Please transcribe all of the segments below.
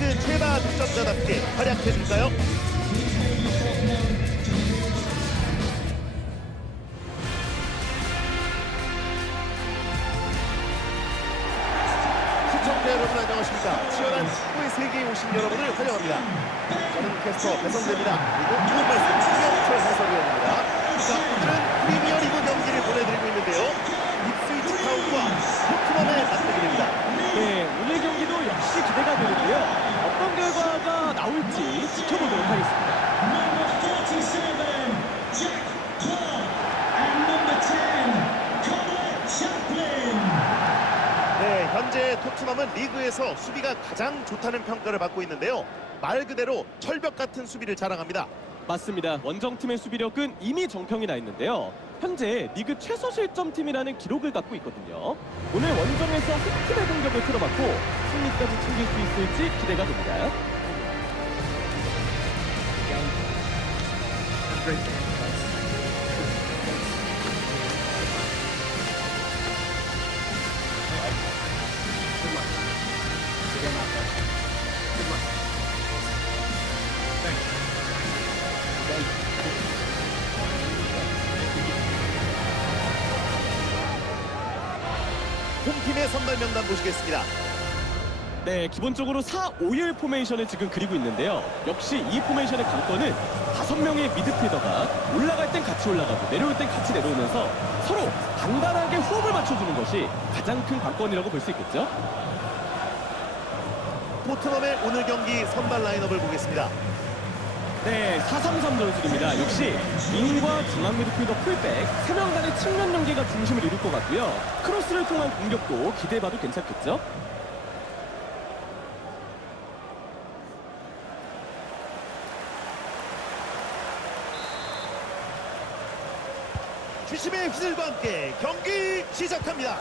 리그 최다 득점자답게 활약해줄까요? 시청자 여러분 안녕하십니까? 치열한 축구의 세계에 오신 여러분을 환영합니다. 저는 캐스터 배성재입니다. 그리고 이번 말씀 김영철 해설위원입니다. 자 오늘은 프리미어리그 경기를 보내드리고 있는데요 입스위치 타운과 토트넘의 맞대결입니다 네, 오늘 경기도 역시 기대가 되는데요. 어떤 결과가 나올 지 지켜보도록 하겠습니다. Number 47, Jack Clark. And number 10, Connor Chaplin. 네, 현재 토트넘은 리그에서 수비가 가장 좋다는 평가를 받고 있는데요. 말 그대로 철벽 같은 수비를 자랑합니다. 맞습니다. 원정팀의 수비력은 이미 정평이 나 있는데요. 현재 리그 최소 실점 팀이라는 기록을 갖고 있거든요. 오늘 원정에서 한 팀의 공격을 틀어막고 승리까지 챙길 수 있을지 기대가 됩니다. 홈팀의 선발 명단 보시겠습니다. 네, 기본적으로 4-5일 포메이션을 지금 그리고 있는데요. 역시 이 포메이션의 관건은 다섯 명의 미드필더가 올라갈 땐 같이 올라가고 내려올 땐 같이 내려오면서 서로 간단하게 호흡을 맞춰주는 것이 가장 큰 관건이라고 볼 수 있겠죠. 토트넘의 오늘 경기 선발 라인업을 보겠습니다. 네, 4-3-3 전술입니다. 역시 윙과 중앙 미드필더 풀백 3명 간의 측면 연계가 중심을 이룰 것 같고요. 크로스를 통한 공격도 기대해봐도 괜찮겠죠? 주심의 휘슬과 함께 경기 시작합니다.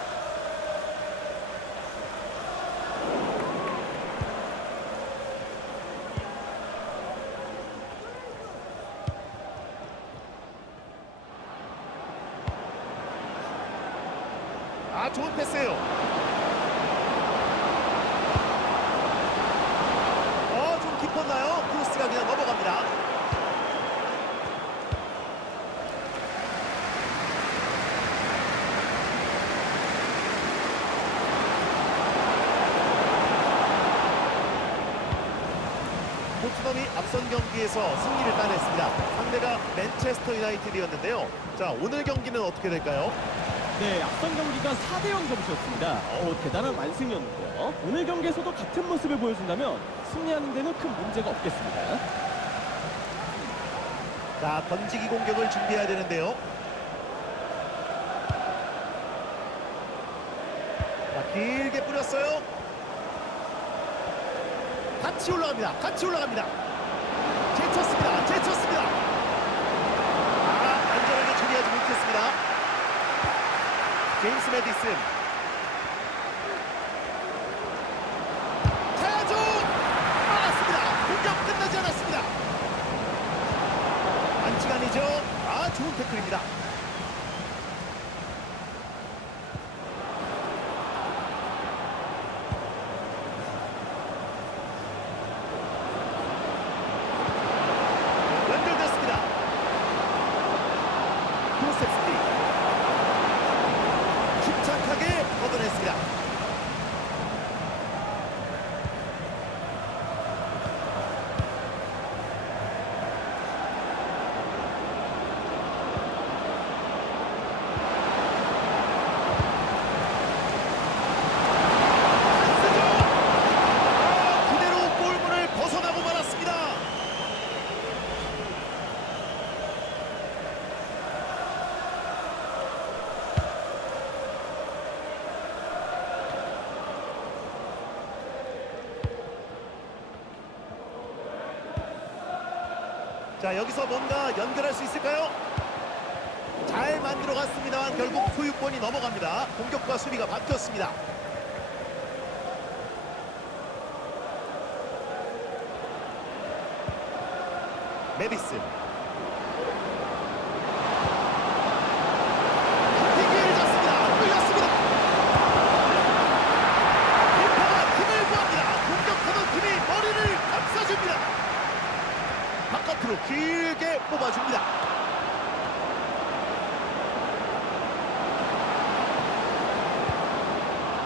아, 좋은 패스예요. 어, 좀 깊었나요? 크로스가 그냥 넘어갑니다. 토트넘이 앞선 경기에서 승리를 따냈습니다. 상대가 맨체스터 유나이티드였는데요. 자, 오늘 경기는 어떻게 될까요? 네, 앞선 경기가 4대0 점수였습니다. 어, 대단한 완승이었는데요. 오늘 경기에서도 같은 모습을 보여준다면 승리하는 데는 큰 문제가 없겠습니다. 자, 던지기 공격을 준비해야 되는데요. 자, 길게 뿌렸어요. 같이 올라갑니다. 같이 올라갑니다. 제쳤습니다. 제쳤습니다. 아, 안전하게 처리하지 못했습니다. 제임스 메디슨. 타야죠! 막았습니다. 공격 끝나지 않았습니다. 안치간이죠. 아, 좋은 태클입니다. 연결됐습니다. 크로셉스키 침착하게 걷어냈습니다. 찬스죠. 아, 그대로 골문을 벗어나고 말았습니다. 자 여기서 뭔가 연결할 수 있을까요? 잘 만들어 갔습니다만 결국 소유권이 넘어갑니다. 공격과 수비가 바뀌었습니다. 메디슨 기회를 잡습니다. 끌렸습니다. 리파가 힘을 구합니다. 공격하던 팀이 머리를 밑으로 길게 뽑아줍니다.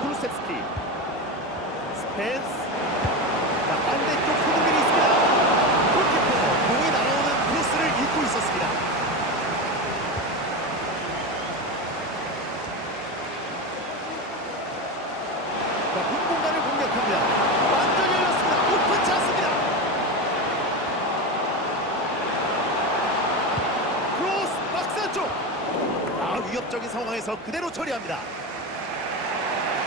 쿠루셉스키 스펜스 자, 반대쪽 후드밀이 있습니다. 골키퍼 공이 날아오는 크로스를 읽고 있었습니다. 자, 빈 공간을 공략합니다. 완전히 열렸습니다. 오픈 찬스입니다. 크로스 박스 안쪽. 아, 위협적인 상황에서 그대로 처리합니다.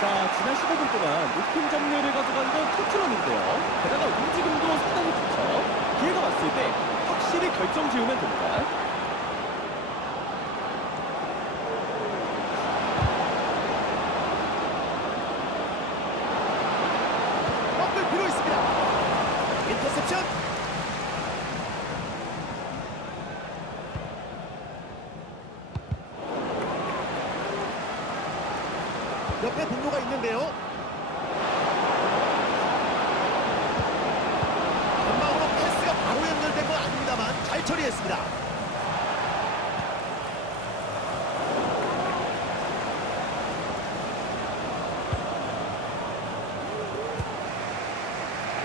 자, 지난 15분 동안 높은 점유를 가져간 건 토트넘인데요. 게다가 움직임도 상당히 좋죠. 기회가 왔을 때 확실히 결정 지으면 됩니다. 꺾을 필요 있습니다. 인터셉션. 옆에 동료가 있는데요. 전방으로 패스가 바로 연결된 건 아닙니다만 잘 처리했습니다.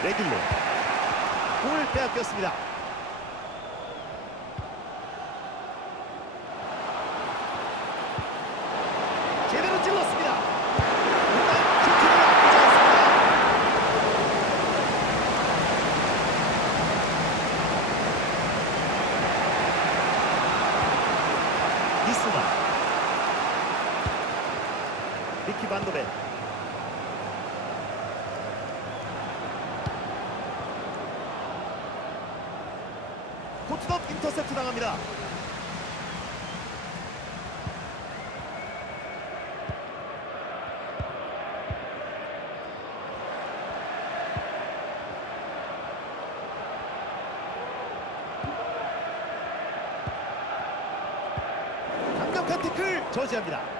레길로 공을 빼앗겼습니다. 제대로 찔렀습니다. 일단 슈팅을 나쁘지 않습니다. 이수만 미키 반도벤 포트넘 인터셉트 당합니다. 강력한 태클 저지합니다.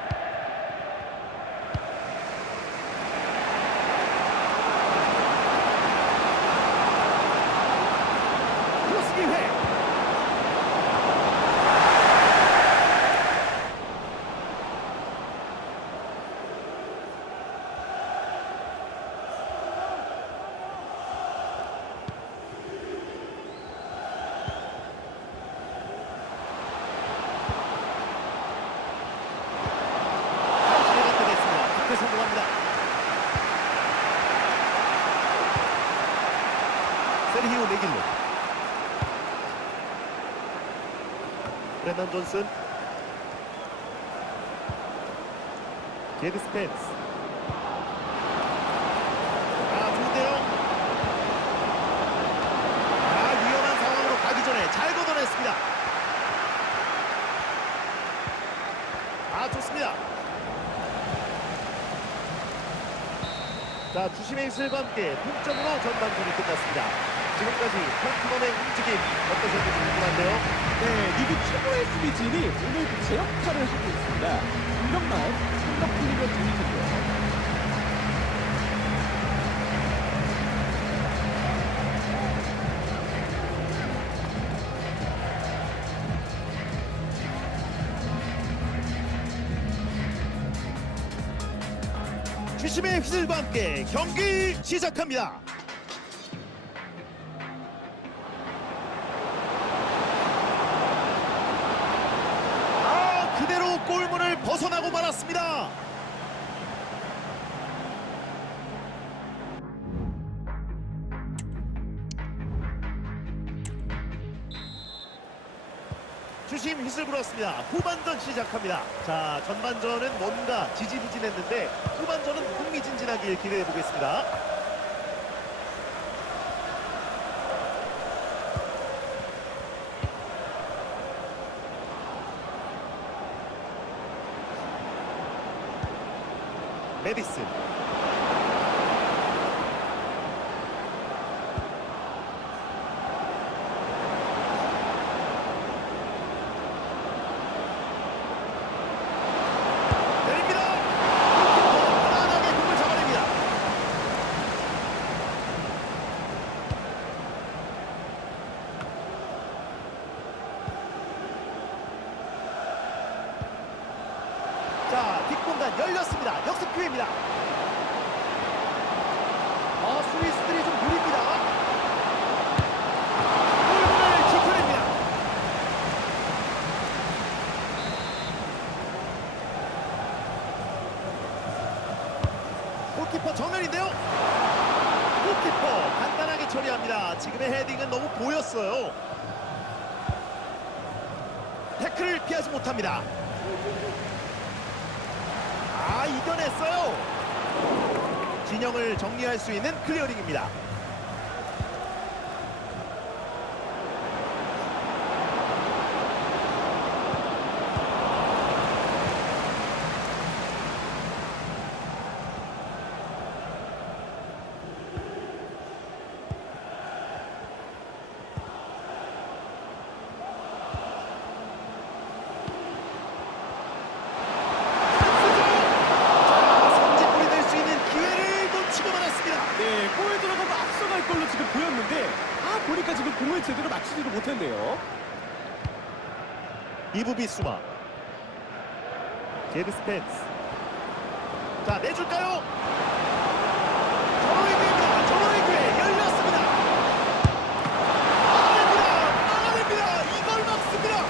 Tomlinson. Gedis Pence. 자 주심의 일슬과 함께 동점으로 전반전이 끝났습니다 지금까지 토트넘의 움직임 어떠셨는지 궁금한데요 네, 리그 최고의 수비진이 오늘 그제 역할을 하고 있습니다. 공격만 생각 풀리면 재밌겠고요. 주심의 휘슬과 함께 경기 시작합니다. 불었습니다. 후반전 시작합니다. 자, 전반전은 뭔가 지지부진했는데 후반전은 흥미진진하길 기대해 보겠습니다. 메디슨 내립니다. 골키퍼 편안하게 공을 잡아냅니다. 기회입니다. 열렸습니다. 역습 기회입니다. 아, 스위스들이 좀 느립니다. 골문을 지켜냅니다. 골키퍼 정면인데요. 골키퍼 간단하게 처리합니다. 지금의 헤딩은 너무 보였어요. 태클을 피하지 못합니다. 아 이겨냈어요. 진영을 정리할 수 있는 클리어링입니다. 자, 선제골이 될 수 있는 기회를 놓치고 말았습니다. 네, 골 들어가면 앞서갈 걸로 지금 보였는데 아 보니까 지금 공을 제대로 맞추지도 못했네요. 이부 비 수마. 제드 스펜스. 자 내줄까요? 전호의 기회 열렸습니다. 막아냅니다. 막아냅니다. 이걸 막습니다.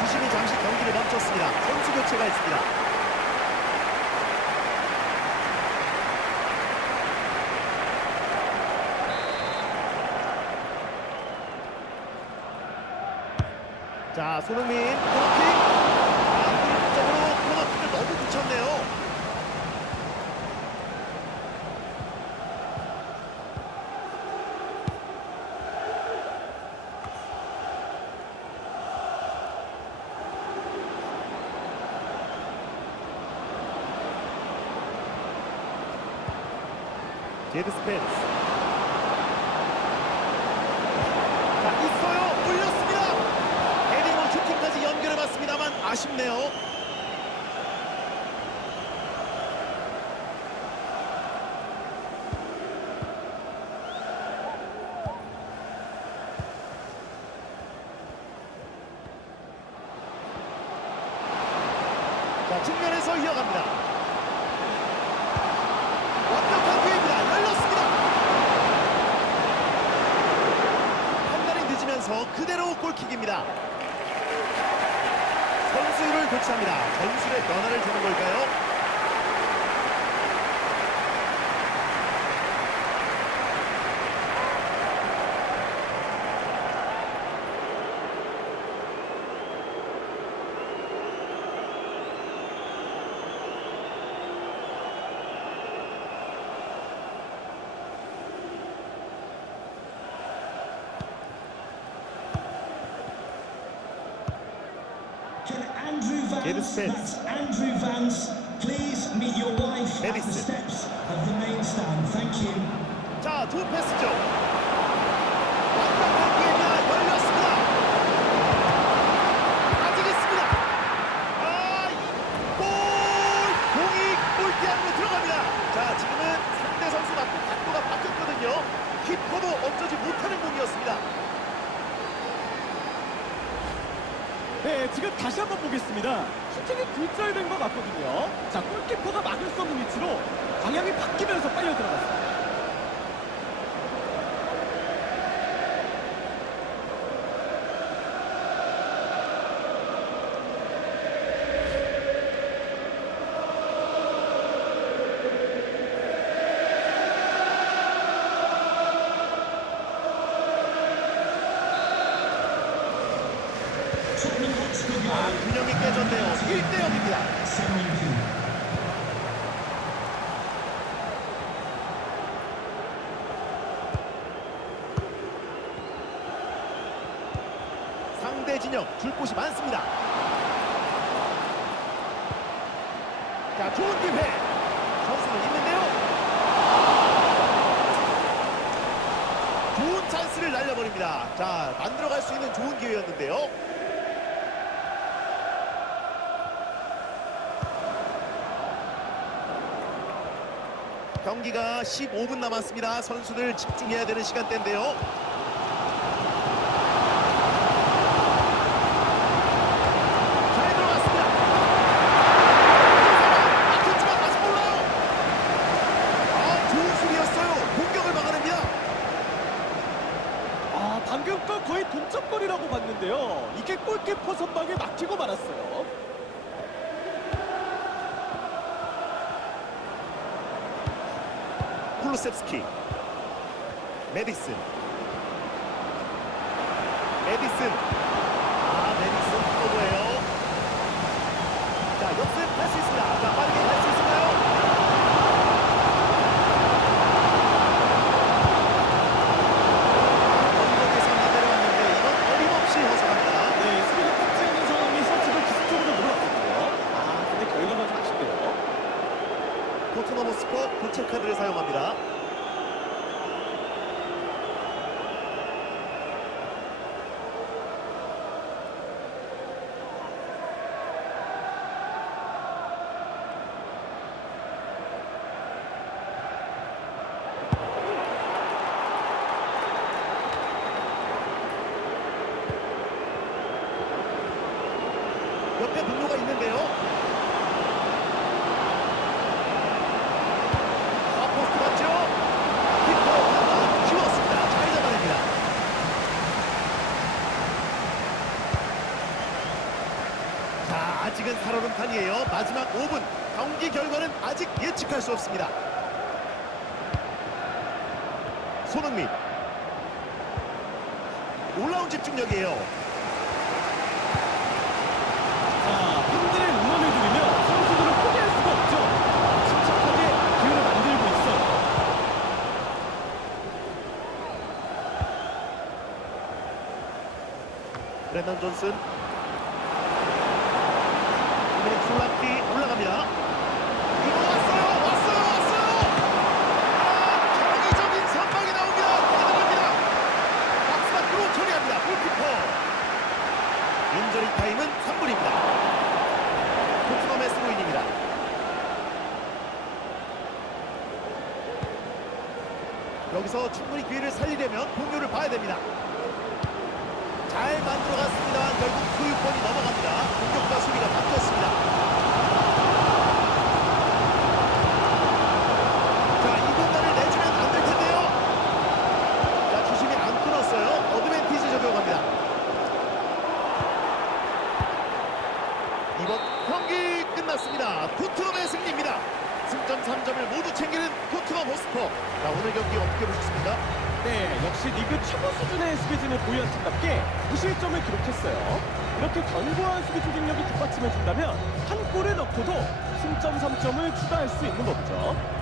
주심이 잠시 경기를 멈췄습니다. 선수 교체가 있습니다 자 손흥민 코너킥. 안쪽으로 코너킥을 너무 붙였네요. 제드 스펜스 자 있어요 올렸습니다 헤딩으로 슈팅까지 연결해봤습니다만 아 쉽네요. 자 측면에서 이어갑니다. 완벽한 기회입니다. 열렸습니다. 판단이 늦으면서 그대로 골킥입니다. 선수를 교체합니다. 전술의 변화를 주는 걸까요? Vance, that's Andrew Vance, please meet your wife at the steps of the main stand. Thank you. 자, 두 패스죠. 완벽한 기회가 열렸습니다. 아직 있습니다. 아, 이 골! 공이 골대 안으로 들어갑니다. 자, 지금은 상대 선수 맞고 각도가 바뀌었거든요. 키퍼도 어쩌지 못하는 공이었습니다. 네, 지금 다시 한번 보겠습니다. 슈팅이 굴절된 것 같거든요. 자, 골키퍼가 막을 수 없는 위치로 방향이 바뀌면서 빨려 들어갔습니다. 1대 0입니다. Serenity. 상대 진영 줄 곳이 많습니다. 자, 좋은 기회. 선수는 있는데요. 좋은 찬스를 날려버립니다. 자, 만들어갈 수 있는 좋은 기회였는데요. 경기가 15분 남았습니다. 선수들 집중해야 되는 시간대인데요. 잘 들어갔습니다. 봤는데요. 이게 골키퍼 선방에 막히고 말았어요. 쿨루셉스키 메디슨 메디슨 아 메디슨 오버예요 자 역습할 수 있습니다 자 빠르게 갈 수 있을까요 어리석에서 내려왔는데 이건 어림없이 허술합니다 네, 수비가 탁지 않은 상황에서 지금 기습적으로 몰아갔거든요. 아, 근데 결과가 좀 아쉽네요. 토트넘 호스퍼 교체 카드를 사용합니다 옆에 분노가 있는데요. 아, 아직은 살얼음판이에요. 마지막 5분. 경기 결과는 아직 예측할 수 없습니다. 손흥민. 놀라운 집중력이에요. 자, 팬들의 응원을 들으며 선수들을 포기할 수가 없죠. 아, 침착하게 기회를 만들고 있어요. 브랜던 존슨. 도미닉 솔라키 올라갑니다. 이거 왔어요 왔어요 왔어요! 아 정의적인 선방이 나옵니다. 대단합니다. 박스 밖으로 처리합니다. 골키퍼. 인저리 타임은 3분입니다. 토트넘의 스로인입니다. 여기서 충분히 기회를 살리려면 동료를 봐야 됩니다 잘 만들어갔습니다. 결국 소유권이 넘어갑니다. 공격과 수비가 바뀌었습니다. 자, 이 공간을 내주면 안 될 텐데요. 자, 주심이 안 끊었어요. 어드밴티지 적용합니다. 이번 경기 끝났습니다. 토트넘의 승리입니다. 승점 3점을 모두 챙기는 토트넘 호스퍼. 자, 오늘 경기 어떻게 보셨습니까? 네, 역시 리그 최고 수준의 수비 진을 보유한 팀답게 무실점을 기록했어요. 이렇게 견고한 수비 조직력이 뒷받침해준다면 한 골을 넣고도 승점 3점을 추가할 수 있는 법이죠.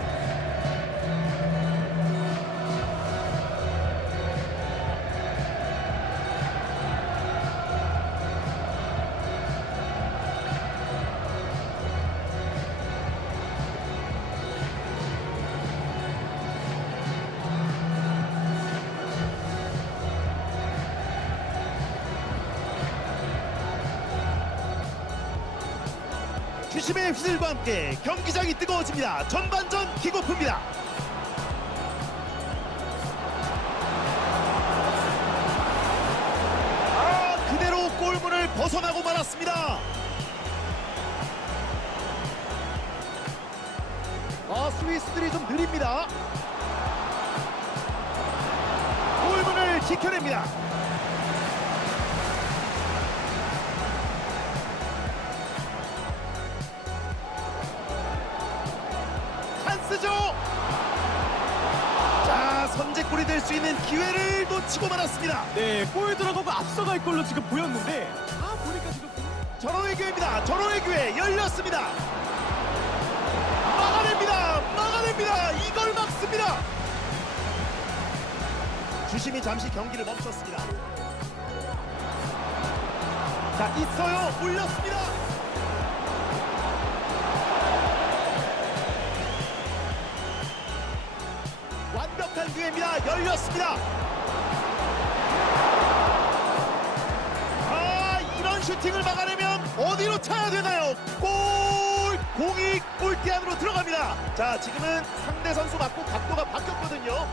휘슬과 함께 경기장이 뜨거워집니다. 전반전 킥오프입니다. 아 그대로 골문을 벗어나고 말았습니다. 아 스위스들이 좀 느립니다. 골문을 지켜냅니다. 기회를 놓치고 말았습니다. 네, 골 들어가고 앞서갈 걸로 지금 보였는데 아, 보니까 지금 전원의 기회입니다. 전원의 기회 열렸습니다. 막아냅니다. 막아냅니다. 이걸 막습니다. 주심이 잠시 경기를 멈췄습니다. 자 있어요. 올렸습니다. 기회입니다. 열렸습니다. 아 이런 슈팅을 막아내면 어디로 차야 되나요? 골! 공이 골대 안으로 들어갑니다. 자 지금은 상대 선수 맞고 각도가 바뀌었거든요.